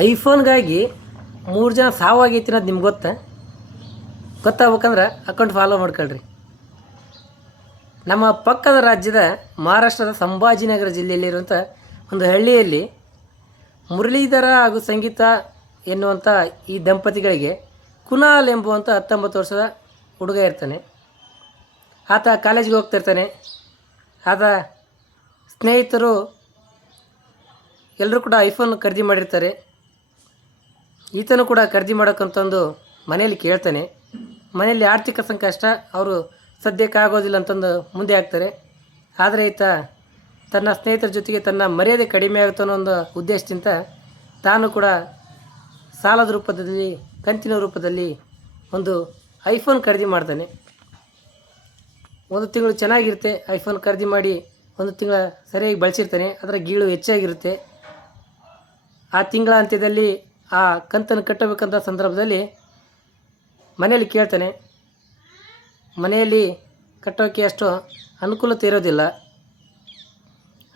ಐಫೋನ್ಗಾಗಿ 3 ಜನ ಸಾವಾಗೈತಿ ಅನ್ನೋದು ನಿಮ್ಗೆ ಗೊತ್ತಾಗ್ಬೇಕಂದ್ರೆ ಅಕೌಂಟ್ ಫಾಲೋ ಮಾಡ್ಕೊಳ್ರಿ. ನಮ್ಮ ಪಕ್ಕದ ರಾಜ್ಯದ ಮಹಾರಾಷ್ಟ್ರದ ಸಂಭಾಜಿನಗರ ಜಿಲ್ಲೆಯಲ್ಲಿರುವಂಥ ಒಂದು ಹಳ್ಳಿಯಲ್ಲಿ ಮುರಳೀಧರ ಹಾಗೂ ಸಂಗೀತ ಎನ್ನುವಂಥ ಈ ದಂಪತಿಗಳಿಗೆ ಕುನಾಲ್ ಎಂಬುವಂಥ 19 ವರ್ಷದ ಹುಡುಗ ಇರ್ತಾನೆ. ಆತ ಕಾಲೇಜಿಗೆ ಹೋಗ್ತಿರ್ತಾನೆ. ಆತ ಸ್ನೇಹಿತರು ಎಲ್ಲರೂ ಕೂಡ ಐಫೋನ್ ಖರೀದಿ ಮಾಡಿರ್ತಾರೆ. ಈತನೂ ಕೂಡ ಖರೀದಿ ಮಾಡೋಕ್ಕಂತಂದು ಮನೆಯಲ್ಲಿ ಕೇಳ್ತಾನೆ. ಮನೆಯಲ್ಲಿ ಆರ್ಥಿಕ ಸಂಕಷ್ಟ, ಅವರು ಸದ್ಯಕ್ಕೆ ಆಗೋದಿಲ್ಲ ಅಂತಂದು ಮುಂದೆ ಆಗ್ತಾರೆ. ಆದರೆ ಈತ ತನ್ನ ಸ್ನೇಹಿತರ ಜೊತೆಗೆ ತನ್ನ ಮರ್ಯಾದೆ ಕಡಿಮೆ ಆಗುತ್ತೆ ಅನ್ನೋ ಒಂದು ಉದ್ದೇಶದಿಂದ ತಾನು ಕೂಡ ಸಾಲದ ರೂಪದಲ್ಲಿ, ಕಂತಿನ ರೂಪದಲ್ಲಿ ಒಂದು ಐಫೋನ್ ಖರೀದಿ ಮಾಡ್ತಾನೆ. ಒಂದು ತಿಂಗಳು ಚೆನ್ನಾಗಿರುತ್ತೆ. ಐಫೋನ್ ಖರೀದಿ ಮಾಡಿ ಒಂದು ತಿಂಗಳ ಸರಿಯಾಗಿ ಬಳಸಿರ್ತಾನೆ. ಅದರ ಗೀಳು ಹೆಚ್ಚಾಗಿರುತ್ತೆ. ಆ ತಿಂಗಳ ಅಂತ್ಯದಲ್ಲಿ ಆ ಕಂತನ್ನು ಕಟ್ಟಬೇಕಂತ ಸಂದರ್ಭದಲ್ಲಿ ಮನೆಯಲ್ಲಿ ಕೇಳ್ತಾನೆ. ಮನೆಯಲ್ಲಿ ಕಟ್ಟೋಕ್ಕೆ ಅಷ್ಟು ಅನುಕೂಲತೆ ಇರೋದಿಲ್ಲ.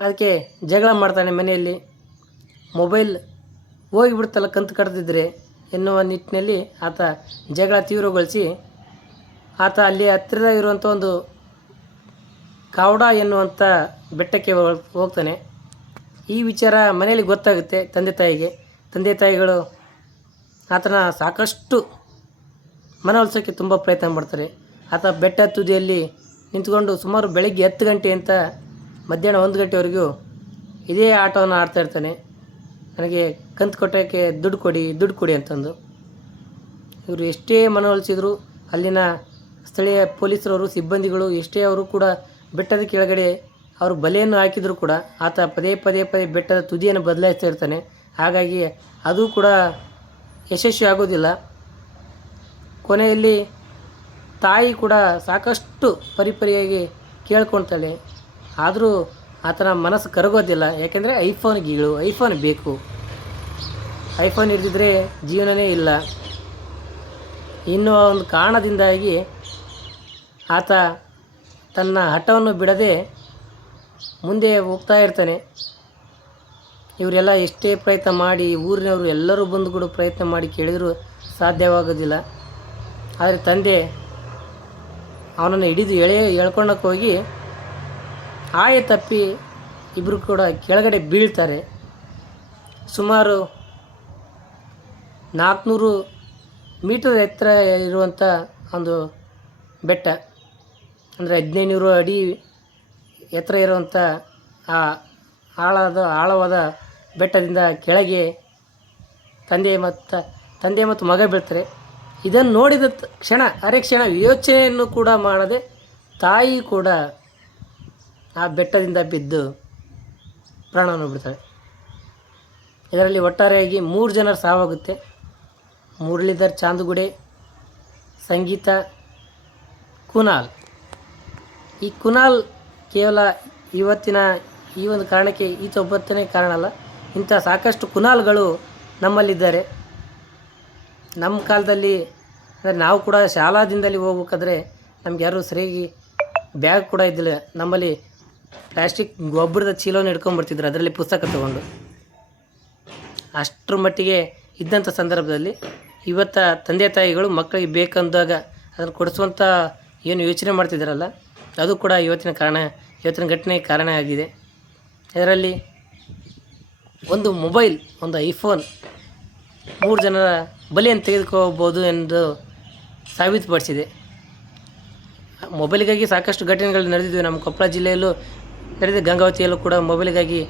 ಅದಕ್ಕೆ ಜಗಳ ಮಾಡ್ತಾನೆ ಮನೆಯಲ್ಲಿ. ಮೊಬೈಲ್ ಹೋಗಿಬಿಡ್ತಲ್ಲ ಕಂತು ಕಟ್ಟದಿದ್ದರೆ ಎನ್ನುವ ನಿಟ್ಟಿನಲ್ಲಿ ಆತ ಜಗಳ ತೀವ್ರಗೊಳಿಸಿ ಆತ ಅಲ್ಲಿ ಹತ್ತಿರ ಇರುವಂಥ ಒಂದು ಕಾವಡ ಎನ್ನುವಂಥ ಬೆಟ್ಟಕ್ಕೆ ಹೋಗ್ತಾನೆ. ಈ ವಿಚಾರ ಮನೆಯಲ್ಲಿ ಗೊತ್ತಾಗುತ್ತೆ ತಂದೆ ತಾಯಿಗಳು ಆತನ ಸಾಕಷ್ಟು ಮನವೊಲಿಸೋಕ್ಕೆ ತುಂಬ ಪ್ರಯತ್ನ ಮಾಡ್ತಾರೆ. ಆತ ಬೆಟ್ಟ ತುದಿಯಲ್ಲಿ ನಿಂತ್ಕೊಂಡು ಸುಮಾರು ಬೆಳಗ್ಗೆ 10 ಗಂಟೆ ಅಂತ ಮಧ್ಯಾಹ್ನ 1 ಗಂಟೆವರೆಗೂ ಇದೇ ಆಟವನ್ನು ಆಡ್ತಾ ಇರ್ತಾನೆ. ನನಗೆ ಕಂತು ಕಟ್ಟೋಕ್ಕೆ ದುಡ್ಡು ಕೊಡಿ ಅಂತಂದು. ಇವರು ಎಷ್ಟೇ ಮನವೊಲಿಸಿದ್ರು ಅಲ್ಲಿನ ಸ್ಥಳೀಯ ಪೊಲೀಸರವರು ಸಿಬ್ಬಂದಿಗಳು ಎಷ್ಟೇ ಅವರು ಕೂಡ ಬೆಟ್ಟದ ಕೆಳಗಡೆ ಅವರು ಬಲೆಯನ್ನು ಹಾಕಿದರೂ ಕೂಡ ಆತ ಪದೇ ಬೆಟ್ಟದ ತುದಿಯನ್ನು ಬದಲಾಯಿಸ್ತಾ ಇರ್ತಾನೆ. ಹಾಗಾಗಿ ಅದು ಕೂಡ ಯಶಸ್ವಿ ಆಗೋದಿಲ್ಲ. ಕೊನೆಯಲ್ಲಿ ತಾಯಿ ಕೂಡ ಸಾಕಷ್ಟು ಪರಿಯಾಗಿ ಕೇಳ್ಕೊಳ್ತಾಳೆ. ಆದರೂ ಆತನ ಮನಸ್ಸು ಕರಗೋದಿಲ್ಲ. ಯಾಕೆಂದರೆ ಐಫೋನ್ ಬೇಕು. ಐಫೋನ್ ಇರದಿದ್ದರೆ ಜೀವನವೇ ಇಲ್ಲ ಎನ್ನುವ ಒಂದು ಕಾರಣದಿಂದಾಗಿ ಆತ ತನ್ನ ಹಠವನ್ನು ಬಿಡದೆ ಮುಂದೆ ಹೋಗ್ತಾ ಇರ್ತಾನೆ. ಇವರೆಲ್ಲ ಎಷ್ಟೇ ಪ್ರಯತ್ನ ಮಾಡಿ, ಊರಿನವರು ಎಲ್ಲರೂ ಬಂದು ಪ್ರಯತ್ನ ಮಾಡಿ ಕೇಳಿದರೂ ಸಾಧ್ಯವಾಗೋದಿಲ್ಲ. ಆದರೆ ತಂದೆ ಅವನನ್ನು ಹಿಡಿದು ಎಳ್ಕೊಂಡಕ್ಕೆ ಹೋಗಿ ಆಯ ತಪ್ಪಿ ಇಬ್ಬರು ಕೂಡ ಕೆಳಗಡೆ ಬೀಳ್ತಾರೆ. ಸುಮಾರು 400 ಮೀಟರ್ ಎತ್ತರ ಇರುವಂಥ ಒಂದು ಬೆಟ್ಟ, ಅಂದರೆ 1500 ಅಡಿ ಎತ್ತರ ಇರುವಂಥ ಆ ಆಳವಾದ ಬೆಟ್ಟದಿಂದ ಕೆಳಗೆ ತಂದೆ ಮತ್ತು ಮಗ ಬೀಳ್ತಾರೆ. ಇದನ್ನು ನೋಡಿದ ಕ್ಷಣ ಯೋಚನೆಯನ್ನು ಕೂಡ ಮಾಡದೆ ತಾಯಿ ಕೂಡ ಆ ಬೆಟ್ಟದಿಂದ ಬಿದ್ದು ಪ್ರಾಣವನ್ನು ಬಿಡ್ತಾಳೆ. ಇದರಲ್ಲಿ ಒಟ್ಟಾರೆಯಾಗಿ 3 ಜನರ ಸಾವಾಗುತ್ತೆ. ಮುರಳೀಧರ್ ಚಾಂದುಗುಡೆ, ಸಂಗೀತ, ಕುನಾಲ್. ಈ ಕುನಾಲ್ ಕೇವಲ ಇವತ್ತಿನ ಈ ಒಂದು ಕಾರಣಕ್ಕೆ ಈತ ಒಬ್ಬತ್ತನೇ ಕಾರಣ ಅಲ್ಲ. ಇಂಥ ಸಾಕಷ್ಟು ಕುನಾಲ್ಗಳು ನಮ್ಮಲ್ಲಿದ್ದಾರೆ. ನಮ್ಮ ಕಾಲದಲ್ಲಿ ಅಂದರೆ ನಾವು ಕೂಡ ಶಾಲಾದಿಂದಲೇ ಹೋಗ್ಬೇಕಾದ್ರೆ ನಮ್ಗೆ ಯಾರೂ ಸರಿಯಾಗಿ ಬ್ಯಾಗ್ ಕೂಡ ಇದ್ದಿಲ್ಲ. ನಮ್ಮಲ್ಲಿ ಪ್ಲಾಸ್ಟಿಕ್ ಗೊಬ್ಬರದ ಚೀಲವನ್ನು ಹಿಡ್ಕೊಂಬರ್ತಿದ್ರು, ಅದರಲ್ಲಿ ಪುಸ್ತಕ ತೊಗೊಂಡು. ಅಷ್ಟರ ಮಟ್ಟಿಗೆ ಇದ್ದಂಥ ಸಂದರ್ಭದಲ್ಲಿ ಇವತ್ತು ತಂದೆ ತಾಯಿಗಳು ಮಕ್ಕಳಿಗೆ ಬೇಕಂದಾಗ ಅದನ್ನು ಕೊಡಿಸುವಂಥ ಏನು ಯೋಚನೆ ಮಾಡ್ತಿದ್ದಾರಲ್ಲ, ಅದು ಕೂಡ ಇವತ್ತಿನ ಘಟನೆಗೆ ಕಾರಣ ಆಗಿದೆ. ಇದರಲ್ಲಿ ಒಂದು ಮೊಬೈಲ್, ಒಂದು ಐಫೋನ್ 3 ಜನರ ಬಲಿಯನ್ನು ತೆಗೆದುಕೋಬೋದು ಎಂದು ಸಾಬೀತುಪಡಿಸಿದೆ. ಮೊಬೈಲಿಗಾಗಿ ಸಾಕಷ್ಟು ಘಟನೆಗಳು ನಡೆದಿವೆ. ನಮ್ಮ ಕೊಪ್ಪಳ ಜಿಲ್ಲೆಯಲ್ಲೂ ನಡೆದ, ಗಂಗಾವತಿಯಲ್ಲೂ ಕೂಡ ಮೊಬೈಲಿಗಾಗಿ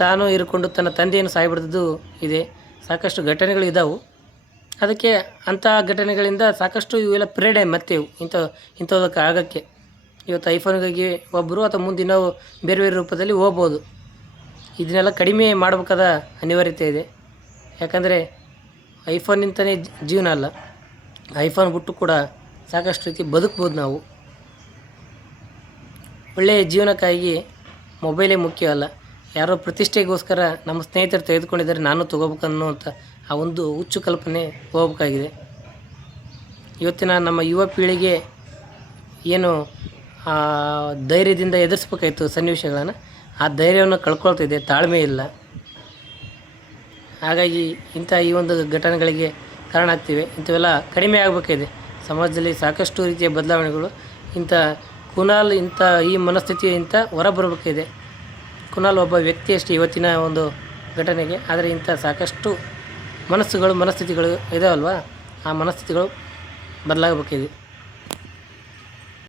ತಾನು ಇರುಕೊಂಡು ತನ್ನ ತಂದೆಯನ್ನು ಸಾಯ್ಬಿಡ್ದು ಇದೆ. ಸಾಕಷ್ಟು ಘಟನೆಗಳು ಇದ್ದಾವೆ. ಅದಕ್ಕೆ ಅಂಥ ಘಟನೆಗಳಿಂದ ಸಾಕಷ್ಟು ಇವೆಲ್ಲ ಪ್ರೇರಣೆ ಮತ್ತೆ ಇಂಥದಕ್ಕೆ ಆಗೋಕ್ಕೆ. ಇವತ್ತು ಐಫೋನ್ಗಾಗಿ ಒಬ್ಬರು ಅಥವಾ ಮುಂದೆ ನಾವು ಬೇರೆ ರೂಪದಲ್ಲಿ ಹೋಗ್ಬೋದು. ಇದನ್ನೆಲ್ಲ ಕಡಿಮೆ ಮಾಡಬೇಕಾದ ಅನಿವಾರ್ಯತೆ ಇದೆ. ಯಾಕಂದರೆ ಐಫೋನಿಂದನೇ ಜೀವನ ಅಲ್ಲ. ಐಫೋನ್ ಬಿಟ್ಟು ಕೂಡ ಸಾಕಷ್ಟು ರೀತಿ ಬದುಕ್ಬೋದು ನಾವು. ಒಳ್ಳೆಯ ಜೀವನಕ್ಕಾಗಿ ಮೊಬೈಲೇ ಮುಖ್ಯ ಅಲ್ಲ. ಯಾರೋ ಪ್ರತಿಷ್ಠೆಗೋಸ್ಕರ ನಮ್ಮ ಸ್ನೇಹಿತರು ತೆಗೆದುಕೊಂಡಿದ್ದಾರೆ, ನಾನು ತೊಗೋಬೇಕನ್ನುವಂಥ ಆ ಒಂದು ಹುಚ್ಚು ಕಲ್ಪನೆ ಹೋಗ್ಬೇಕಾಗಿದೆ. ಇವತ್ತಿನ ನಮ್ಮ ಯುವ ಪೀಳಿಗೆ ಏನು ಧೈರ್ಯದಿಂದ ಎದುರಿಸ್ಬೇಕಾಯ್ತು ಸನ್ನಿವೇಶಗಳನ್ನು, ಆ ಧೈರ್ಯವನ್ನು ಕಳ್ಕೊಳ್ತಿದೆ. ತಾಳ್ಮೆ ಇಲ್ಲ. ಹಾಗಾಗಿ ಇಂಥ ಈ ಒಂದು ಘಟನೆಗಳಿಗೆ ಕಾರಣ ಆಗ್ತಿವೆ. ಇಂಥವೆಲ್ಲ ಕಡಿಮೆ ಆಗಬೇಕಿದೆ. ಸಮಾಜದಲ್ಲಿ ಸಾಕಷ್ಟು ರೀತಿಯ ಬದಲಾವಣೆಗಳು ಇಂಥ ಕುನಾಲ್ ಇಂಥ ಈ ಮನಸ್ಥಿತಿಯಿಂದ ಹೊರಬರಬೇಕಿದೆ. ಕುನಾಲ್ ಒಬ್ಬ ವ್ಯಕ್ತಿಯಷ್ಟೇ ಇವತ್ತಿನ ಒಂದು ಘಟನೆಗೆ, ಆದರೆ ಇಂಥ ಸಾಕಷ್ಟು ಮನಸ್ಥಿತಿಗಳು ಇದಾವಲ್ವ, ಆ ಮನಸ್ಥಿತಿಗಳು ಬದಲಾಗಬೇಕಿದೆ.